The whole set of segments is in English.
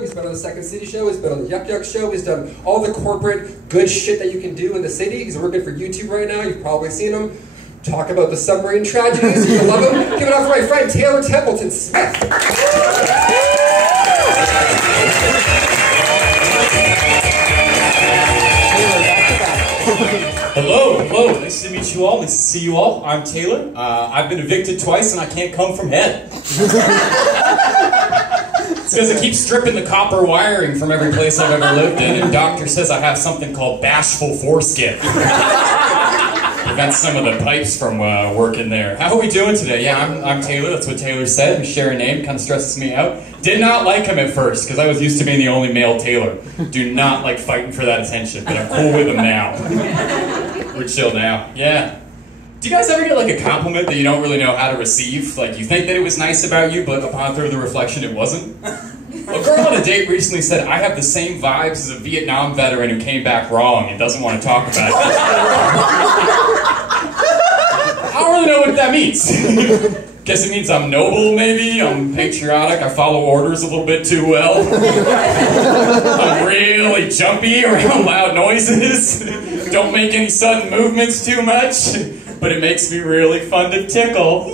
He's been on the Second City show, he's been on the Yuck Yuck show, he's done all the corporate good shit that you can do in the city. He's working for YouTube right now, you've probably seen him talk about the submarine tragedies. You love him. Give it up for my friend Taylor Templeton Smith. Hello, nice to meet you all, nice to see you all. I'm Taylor. I've been evicted twice and I can't come from head. It's because I keep stripping the copper wiring from every place I've ever lived in, and doctor says I have something called bashful foreskin. Prevents some of the pipes from working there. How are we doing today? Yeah, I'm Taylor, that's what Taylor said. We share a name, kind of stresses me out. Did not like him at first, because I was used to being the only male Taylor. Do not like fighting for that attention, but I'm cool with him now. We're chill now, yeah. Do you guys ever get like a compliment that you don't really know how to receive? Like you think that it was nice about you, but upon further reflection it wasn't? A girl on a date recently said, I have the same vibes as a Vietnam veteran who came back wrong and doesn't want to talk about it. I don't really know what that means. Guess it means I'm noble, maybe? I'm patriotic, I follow orders a little bit too well. I'm really jumpy around loud noises. Don't make any sudden movements too much. But it makes me really fun to tickle.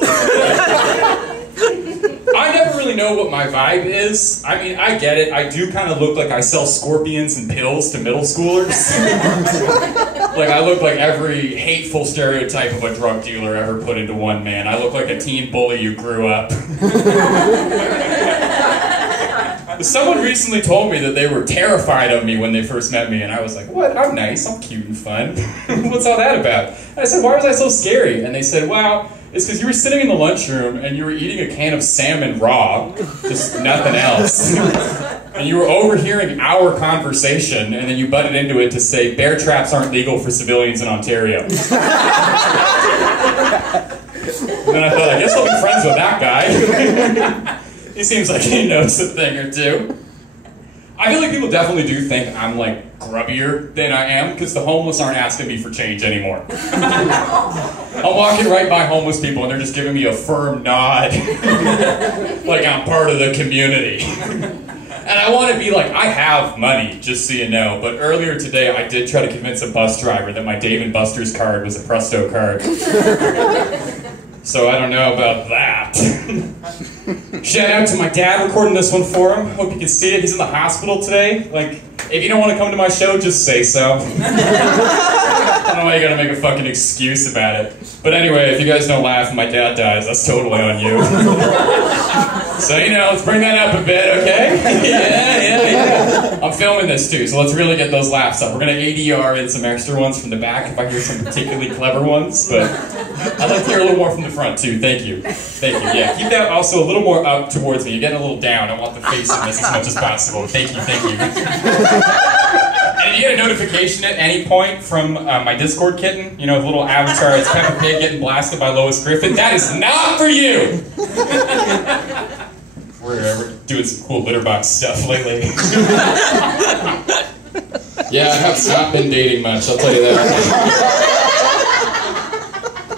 I never really know what my vibe is. I mean, I get it. I do kind of look like I sell scorpions and pills to middle schoolers. Like, I look like every hateful stereotype of a drug dealer ever put into one man. I look like a teen bully who grew up. Someone recently told me that they were terrified of me when they first met me, and I was like, what? I'm nice, I'm cute and fun. What's all that about? And I said, why was I so scary? And they said, well, it's because you were sitting in the lunchroom and you were eating a can of salmon raw, just nothing else. And you were overhearing our conversation, and then you butted into it to say, bear traps aren't legal for civilians in Ontario. And then I thought, I guess I'll be friends with that guy. He seems like he knows a thing or two. I feel like people definitely do think I'm like grubbier than I am because the homeless aren't asking me for change anymore. I'm walking right by homeless people and they're just giving me a firm nod. Like I'm part of the community. And I want to be like, I have money, just so you know. But earlier today I did try to convince a bus driver that my Dave & Buster's card was a Presto card. So I don't know about that. Shout out to my dad recording this one for him. Hope you can see it. He's in the hospital today. Like, if you don't want to come to my show, just say so. I don't know why you gotta make a fucking excuse about it. But anyway, if you guys don't laugh when my dad dies, that's totally on you. So, you know, let's bring that up a bit, okay? Yeah. I'm filming this too, so let's really get those laughs up. We're gonna ADR in some extra ones from the back if I hear some particularly clever ones, but I'd like to hear a little more from the front too. Thank you. Thank you. Yeah, keep that also a little more up towards me. You're getting a little down. I want the face in this as much as possible. Thank you, thank you. And if you get a notification at any point from my Discord kitten, you know, the little avatar, it's Peppa Pig getting blasted by Lois Griffin, that is not for you! We're doing some cool litter box stuff lately. Yeah, I have not been dating much, I'll tell you that.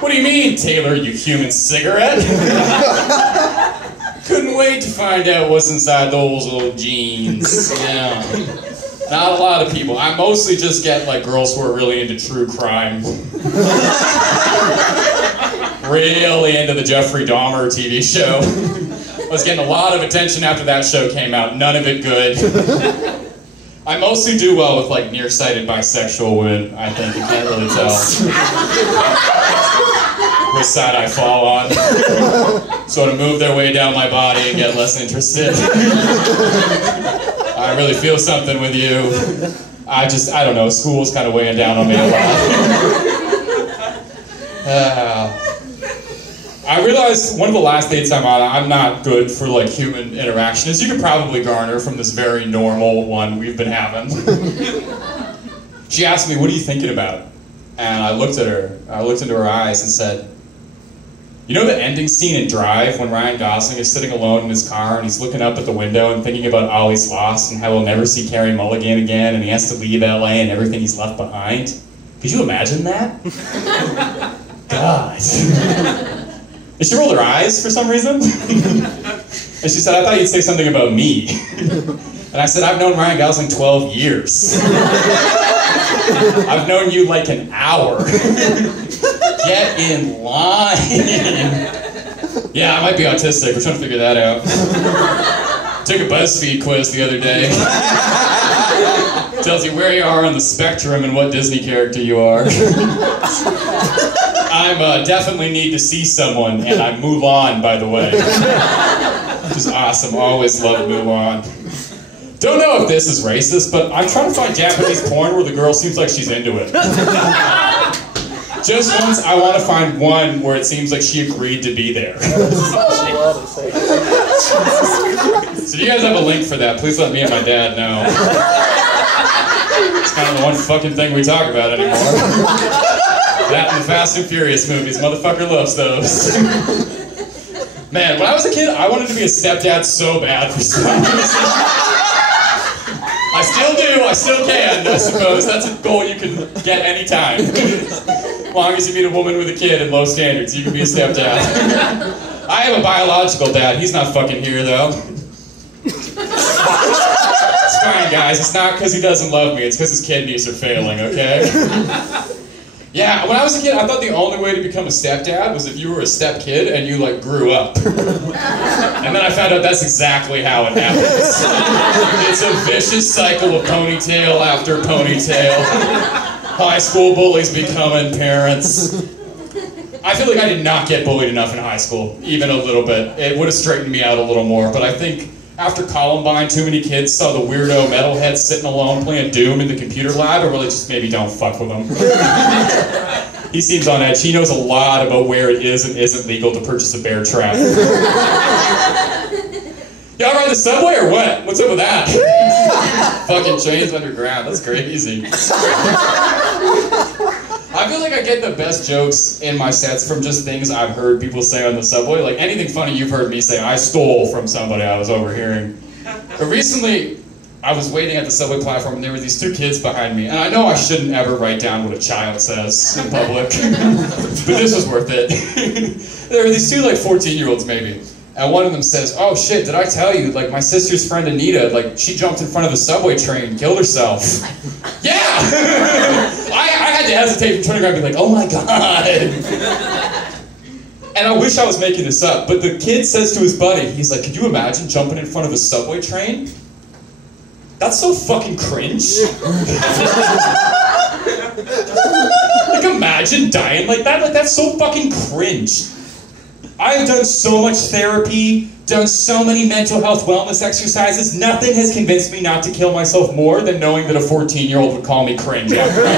What do you mean, Taylor, you human cigarette? Couldn't wait to find out what's inside those little jeans. Yeah. Not a lot of people. I mostly just get like girls who are really into true crime. Really into the Jeffrey Dahmer TV show. I was getting a lot of attention after that show came out. None of it good. I mostly do well with like nearsighted bisexual women, I think. You can't really tell which side I fall on. So to move their way down my body and get less interested. I really feel something with you. I don't know, school's kind of weighing down on me a lot. I realized one of the last dates I'm on, I'm not good for like human interaction, as you can probably garner from this very normal one we've been having. She asked me, what are you thinking about? And I looked at her, I looked into her eyes and said, you know the ending scene in Drive when Ryan Gosling is sitting alone in his car and he's looking up at the window and thinking about all he's lost and how he'll never see Carey Mulligan again and he has to leave LA and everything he's left behind? Could you imagine that? God. And she rolled her eyes for some reason. And she said, I thought you'd say something about me. And I said, I've known Ryan Gosling 12 years. I've known you like an hour. Get in line. Yeah, I might be autistic. We're trying to figure that out. Took a BuzzFeed quiz the other day. Tells you where you are on the spectrum and what Disney character you are. I'm definitely need to see someone, and I move on, by the way. Which is awesome. Always love move on. Don't know if this is racist, but I'm trying to find Japanese porn where the girl seems like she's into it. Just once, I want to find one where it seems like she agreed to be there. So do you guys have a link for that? Please let me and my dad know. It's kind of the one fucking thing we talk about anymore. That and the Fast and Furious movies. Motherfucker loves those. Man, when I was a kid, I wanted to be a stepdad so bad for some reason. I still do, I still can, I suppose. That's a goal you can get anytime. As long as you meet a woman with a kid and low standards, you can be a stepdad. I have a biological dad. He's not fucking here, though. It's fine, guys. It's not because he doesn't love me. It's because his kidneys are failing, okay? Yeah, when I was a kid, I thought the only way to become a stepdad was if you were a stepkid and you, like, grew up. And then I found out that's exactly how it happens. It's a vicious cycle of ponytail after ponytail. High school bullies becoming parents. I feel like I did not get bullied enough in high school, even a little bit. It would have straightened me out a little more, but I think after Columbine, too many kids saw the weirdo metalhead sitting alone playing Doom in the computer lab, and really just maybe don't fuck with him. He seems on edge. He knows a lot about where it is and isn't legal to purchase a bear trap. Y'all ride the subway or what? What's up with that? Fucking trains underground. That's crazy. I feel like I get the best jokes in my sets from just things I've heard people say on the subway. Like anything funny you've heard me say, I stole from somebody I was overhearing. But recently, I was waiting at the subway platform and there were these two kids behind me. And I know I shouldn't ever write down what a child says in public. But this was worth it. There were these two, like, 14-year-olds maybe. And one of them says, oh shit, did I tell you, like, my sister's friend Anita, like, she jumped in front of the subway train and killed herself. Yeah! I had to hesitate from turning around and be like, oh my god. And I wish I was making this up, but the kid says to his buddy, he's like, could you imagine jumping in front of a subway train? That's so fucking cringe. Like, imagine dying like that? Like, that's so fucking cringe. I've done so much therapy, done so many mental health wellness exercises. Nothing has convinced me not to kill myself more than knowing that a 14-year-old would call me cringe after I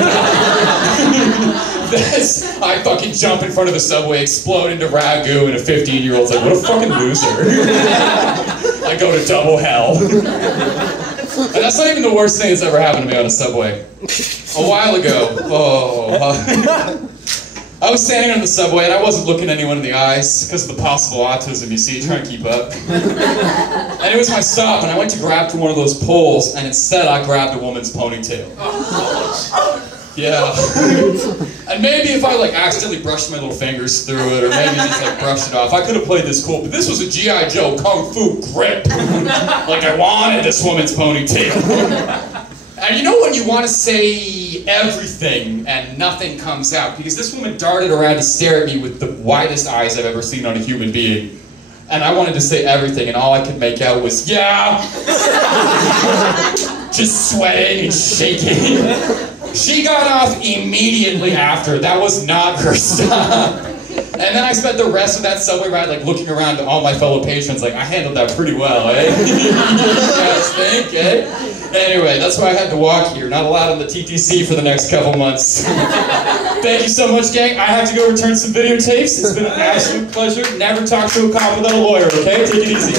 I fucking jump in front of the subway, explode into ragu, and a 15-year-old's like, what a fucking loser. I go to double hell. And that's not even the worst thing that's ever happened to me on a subway. A while ago, I was standing on the subway and I wasn't looking anyone in the eyes because of the possible autism, you see, trying to keep up. And it was my stop and I went to grab to one of those poles and instead I grabbed a woman's ponytail. Yeah. And maybe if I, like, accidentally brushed my little fingers through it or maybe just, like, brushed it off, I could have played this cool, but this was a G.I. Joe Kung Fu grip. Like, I wanted this woman's ponytail. And you know when you want to say everything and nothing comes out? Because this woman darted around to stare at me with the widest eyes I've ever seen on a human being. And I wanted to say everything, and all I could make out was, yeah! Just sweating and shaking. She got off immediately after. That was not her stop. And then I spent the rest of that subway ride, like, looking around to all my fellow patrons, like, I handled that pretty well, eh? You guys think, eh? Anyway, that's why I had to walk here. Not allowed on the TTC for the next couple months. Thank you so much, gang. I have to go return some videotapes. It's been an absolute pleasure. Never talk to a cop without a lawyer, okay? Take it easy.